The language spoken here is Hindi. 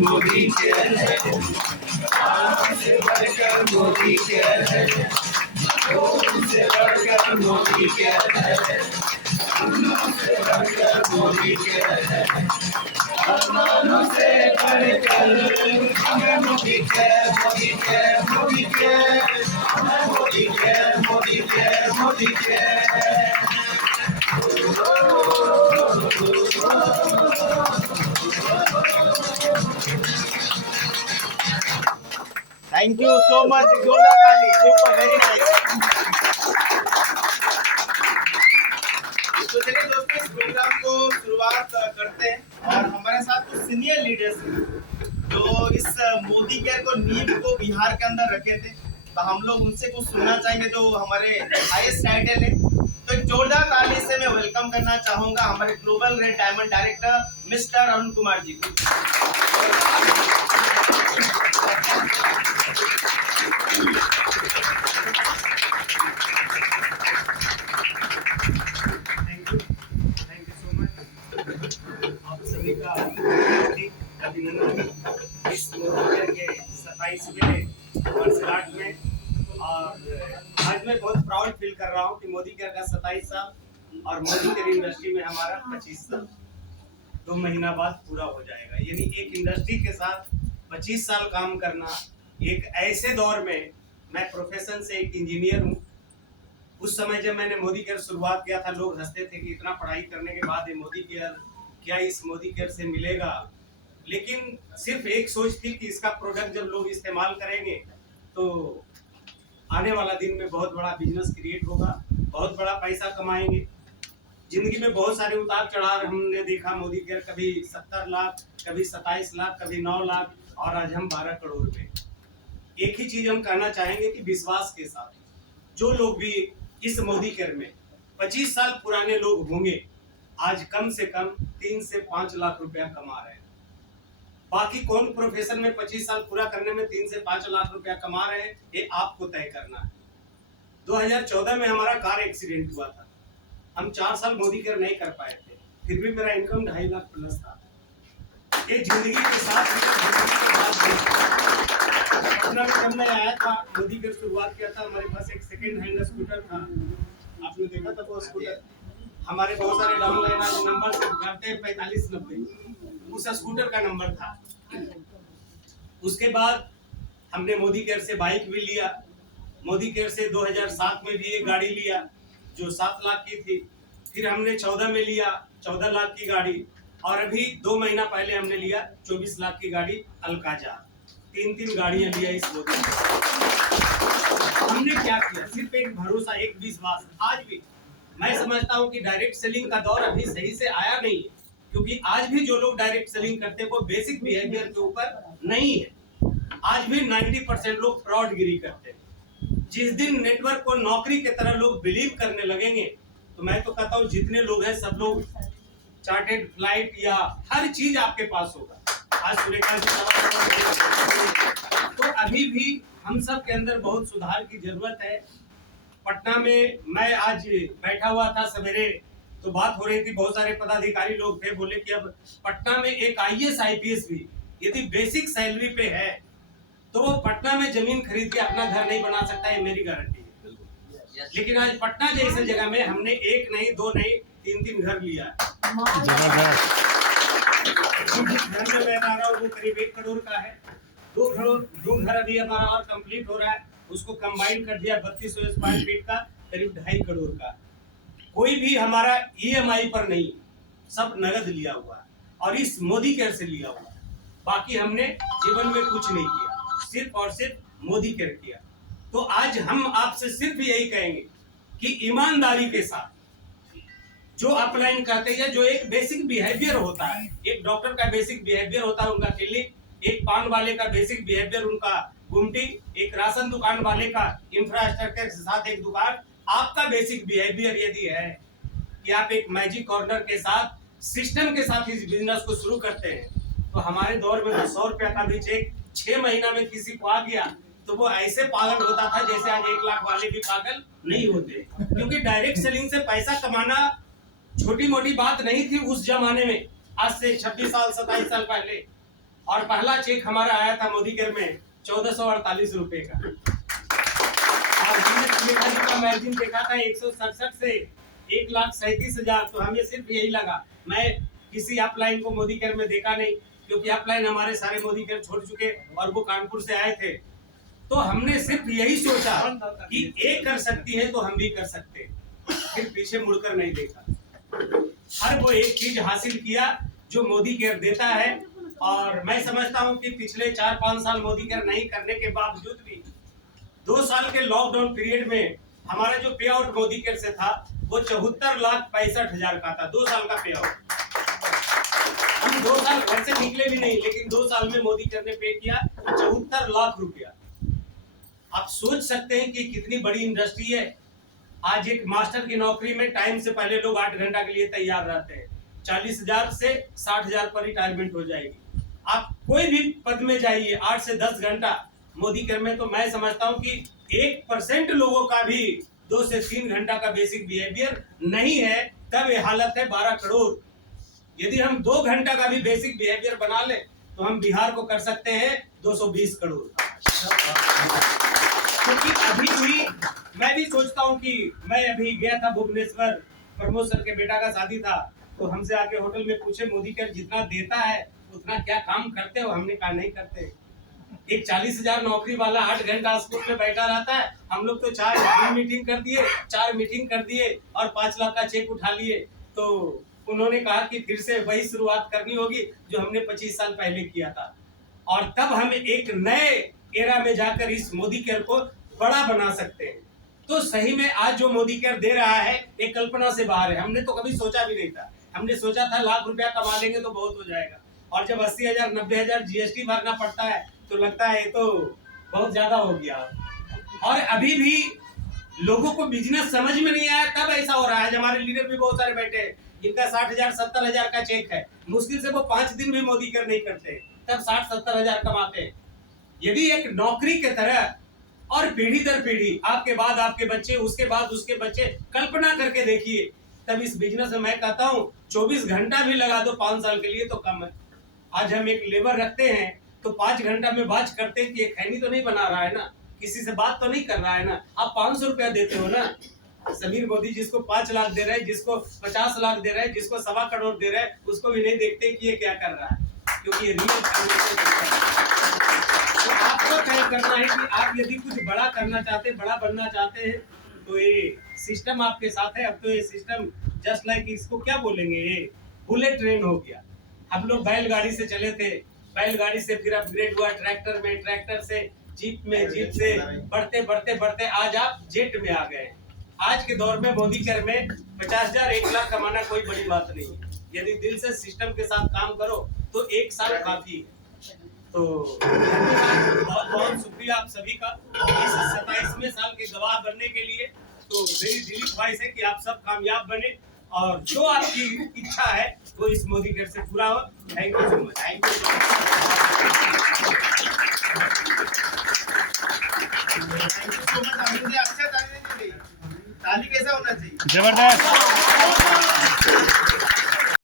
मोदी के है, से बढ़कर मोदी के है, से बढ़कर मोदी के है, से बढ़कर मोदी के है, अरमानों से बढ़कर हमें मोदी के, मोदी के, मोदी के, हमें मोदी के, मोदी के, मोदी के। थैंक यू सो मच, जोरदार ताली, सुपर, वेरी नाइस। तो चलिए दोस्तों, इस प्रोग्राम को शुरुआत करते हैं और हमारे साथ कुछ सीनियर लीडर्स हैं जो इस मोदी केयर को नींव को बिहार के अंदर रखे थे, तो हम लोग उनसे कुछ सुनना चाहेंगे जो हमारे हाईएस्ट टाइटल है। तो एक जोरदार ताली से मैं वेलकम करना चाहूंगा हमारे global red diamond director mister Arun Kumar ji को। Thank you so much. आप सभी का अभिनंदन इस मोदी के 27वें वर्षगांठ में। और आज मैं बहुत प्राउड फील कर रहा हूँ कि मोदी केयर का 27 साल और मोदी केयर इंडस्ट्री में हमारा 25 साल 2 महीना बाद पूरा हो जाएगा। यानी एक इंडस्ट्री के साथ 25 साल काम करना, एक ऐसे दौर में, मैं प्रोफेशन से एक इंजीनियर हूँ। उस समय जब मैंने मोदी केयर शुरुआत किया था, लोग हंसते थे कि इतना पढ़ाई करने के बाद ये मोदी केयर, क्या इस मोदी केयर से मिलेगा। लेकिन सिर्फ एक सोच थी कि इसका प्रोडक्ट जब लोग इस्तेमाल करेंगे तो आने वाला दिन में बहुत बड़ा बिजनेस क्रिएट होगा, बहुत बड़ा पैसा कमाएंगे। जिंदगी में बहुत सारे उतार चढ़ाव हमने देखा। मोदी केयर कभी 70 लाख, कभी 27 लाख, कभी 9 लाख और आज हम 12 करोड़ पे। एक ही चीज हम कहना चाहेंगे कि विश्वास के साथ जो लोग भी इस मोदी केयर में 25 साल पुराने लोग होंगे, आज कम से कम 3 से 5 लाख रुपया कमा रहे हैं। बाकी कौन प्रोफेशन में 25 साल पूरा करने में 3 से 5 लाख रुपया कमा रहे हैं, ये आपको तय करना है। 2014 में हमारा कार एक्सीडेंट हुआ था। हम 4 साल मोदी केयर नहीं कर पाए थे, फिर भी मेरा इनकम 2.5 लाख प्लस था। ये जिंदगी के साथ पटना में जब मैं आया था, मोदी केयर शुरुआत किया था, हमारे पास एक सेकंड हैंड स्कूटर था। आपने देखा था वो स्कूटर, हमारे बहुत सारे डाउनलाइन आज नंबर से करते 4590, उस स्कूटर का नंबर था। उसके बाद हमने मोदी केयर से बाइक भी लिया। मोदी केयर से 2007 में भी एक गाड़ी लिया जो 7 लाख की थी। फिर हमने 14 में लिया 14 लाख की गाड़ी, और अभी 2 महीना पहले हमने लिया 24 लाख की गाड़ी अलकाजा। 3 गाड़ियां लिया इस मोदी। हमने क्या किया? सिर्फ एक भरोसा, एक विश्वास। आज भी मैं समझता हूं कि डायरेक्ट सेलिंग का दौर अभी सही से आया नहीं है, क्योंकि आज भी जो लोग डायरेक्ट सेलिंग करते हैं वो बेसिक बिहेवियर के ऊपर नहीं है। आज भी 90% लोग फ्रॉडगिरी करते हैं। जिस दिन नेटवर्क को नौकरी की तरह लोग बिलीव करने लगेंगे, तो मैं तो कहता हूँ जितने लोग हैं सब लोग चार्टेड फ्लाइट या हर चीज आपके पास होगा। आज सुरेखा तो अभी भी हम सब के अंदर बहुत सुधार की जरूरत है। पटना में मैं आज बैठा हुआ था सवेरे, तो बात हो रही थी, बहुत सारे पदाधिकारी लोग थे, बोले कि अब पटना में एक IAS IPS भी यदि बेसिक सैलरी पे है तो वो पटना में जमीन खरीद के अपना घर नहीं बना सकता है। मेरी गारंटी है। लेकिन आज पटना जैसे जगह में हमने एक नहीं, दो नहीं, 3 घर लिया है। जिस घर में मैं रह रहा हूँ वो करीब 1 करोड़ का है। 2 घर अभी हमारा और कंप्लीट हो रहा है, उसको कंबाइन कर दिया 3200 स्क्वायर फीट का, करीब 2.5 करोड़ का। कोई भी हमारा EMI पर नहीं, सब नगद लिया हुआ है और इस मोदी केयर से लिया हुआ है। बाकी हमने जीवन में कुछ नहीं किया, सिर्फ और सिर्फ मोदी केयर किया। तो आज हम आपसे सिर्फ यही कहेंगे कि ईमानदारी के साथ जो अपलाइन करते हैं, जो एक बेसिक बिहेवियर होता है, एक डॉक्टर का बेसिक बिहेवियर होता है उनका क्लिनिक, एक पान वाले का बेसिक बिहेवियर उनका गुमटी, एक राशन दुकान वाले का इंफ्रास्ट्रक्चर के साथ एक दुकान, आपका बेसिक बिहेवियर यदि है कि आप एक मैजिक कॉर्नर के साथ सिस्टम के साथ इस बिजनेस को शुरू करते हैं, तो हमारे दौर में 100 रुपया का भी चेक 6 महीना में किसी को आ गया तो वो ऐसे पागल होता था जैसे आज 1 लाख वाले भी पागल नहीं होते। क्योंकि डायरेक्ट सेलिंग से पैसा कमाना छोटी मोटी बात नहीं थी उस जमाने में, आज से 26 साल 27 साल पहले। और पहला चेक हमारा आया था मोदी केयर में 1448 रुपए का। और मार्जिन देखा था 167 से 1,37,000। तो हमें सिर्फ यही लगा, मैं किसी अपलाइन को मोदी केयर में देखा नहीं, क्योंकि अपलाइन हमारे सारे मोदी केयर छोड़ चुके और वो कानपुर से आए थे। तो हमने सिर्फ यही सोचा कि एक कर सकती है तो हम भी कर सकते हैं, फिर पीछे मुड़कर नहीं देखा। हर वो एक चीज हासिल किया जो मोदी केयर देता है। और मैं समझता हूं कि पिछले 4-5 साल मोदी केयर नहीं करने के बावजूद भी 2 साल के लॉकडाउन पीरियड में हमारा जो पे आउट मोदी केयर से था वो 74,65,000 का था। 2 साल का पे आउट। हम 2 साल घर से निकले भी नहीं, लेकिन 2 साल में मोदी केयर ने पे किया 74 लाख रुपया। आप सोच सकते हैं कि कितनी बड़ी इंडस्ट्री है। आज एक मास्टर की नौकरी में टाइम से पहले लोग 8 घंटा के लिए तैयार रहते हैं, 40,000 से 60,000 पर रिटायरमेंट हो जाएगी। आप कोई भी पद में जाइए 8 से 10 घंटा मोदी केयर में, तो मैं समझता हूं कि 1% लोगों का भी 2 से 3 घंटा का बेसिक बिहेवियर नहीं है, तब ये हालत है 12 करोड़। यदि हम 2 घंटा का भी बेसिक बिहेवियर बना ले तो हम बिहार को कर सकते हैं 220 करोड़। क्योंकि अभी भी मैं भी सोचता हूँ कि मैं अभी गया था भुवनेश्वर, प्रमोद सर के बेटा का शादी था, तो हमसे आके होटल में पूछे मोदी केयर जितना देता है उतना क्या काम करते हो? हमने कहा नहीं करते। एक 40,000 नौकरी वाला 8 घंटा स्कूल में बैठा रहता है, हम लोग तो 4 मीटिंग कर दिए, 4 मीटिंग कर दिए और 5 लाख का चेक उठा लिए। तो उन्होंने कहा कि फिर से वही शुरुआत करनी होगी जो हमने 25 साल पहले किया था, और तब हम एक नए एरा में जाकर इस मोदी केयर को बड़ा बना सकते हैं। तो सही में आज जो मोदी केयर दे रहा है एक कल्पना से बाहर है। हमने तो कभी सोचा भी नहीं था। हमने सोचा था लाख रुपया कमा लेंगे तो बहुत हो जाएगा, और जब 80,000 90,000 GST भरना पड़ता है तो लगता है ये तो बहुत ज्यादा हो गया। और अभी भी लोगों को बिजनेस समझ में नहीं आया, तब ऐसा हो रहा है। आज हमारे लीडर भी बहुत सारे बैठे हैं जिनका 60,000 70,000 का चेक है, मुश्किल से वो 5 दिन भी मोदी केयर नहीं करते, तब 60-70,000 कमाते हैं। यदि एक नौकरी के तरह और पीढ़ी दर पीढ़ी, आपके बाद आपके बच्चे, उसके बाद उसके बच्चे, कल्पना करके देखिए, तब इस बिजनेस में मैं कहता हूँ 24 घंटा भी लगा दो 5 साल के लिए तो कम है। आज हम एक लेबर रखते हैं तो 5 घंटा में बात करते हैं कि एक खैनी तो नहीं बना रहा है ना, किसी से बात तो नहीं कर रहा है ना, आप 500 रुपया देते हो ना। समीर मोदी जिसको 5 लाख दे रहे हैं, जिसको 50 लाख दे रहे हैं, जिसको 1.25 करोड़ दे रहे हैं, उसको भी नहीं देखते कि ये क्या कर रहा है, क्योंकि ये रियल तो आपको तय करना है कि आप यदि कुछ बड़ा करना चाहते हैं, बड़ा बनना चाहते हैं, तो ये सिस्टम आपके साथ है। अब तो ये सिस्टम जस्ट लाइक, इसको क्या बोलेंगे, ये बुलेट ट्रेन हो गया। हम लोग बैलगाड़ी से चले थे, बैलगाड़ी से फिर अपग्रेड हुआ ट्रैक्टर में, ट्रैक्टर से जीप में, जीप से बढ़ते बढ़ते बढ़ते आज आप जेट में आ गए। आज के दौर में मोदी केयर में 50,000 1 लाख कमाना कोई बड़ी बात नहीं है। यदि दिल से सिस्टम के साथ काम करो तो 1 साल काफी है। तो बहुत बहुत शुक्रिया आप सभी का इस 27वें साल के गवाह बनने के लिए। तो मेरी दिली ख्वाहिश है कि आप सब कामयाब बने और जो आपकी इच्छा है वो इस मोदी केयर से पूरा हो। Thank you so much. Thank you so much. ताली कैसा होना चाहिए? जबरदस्त।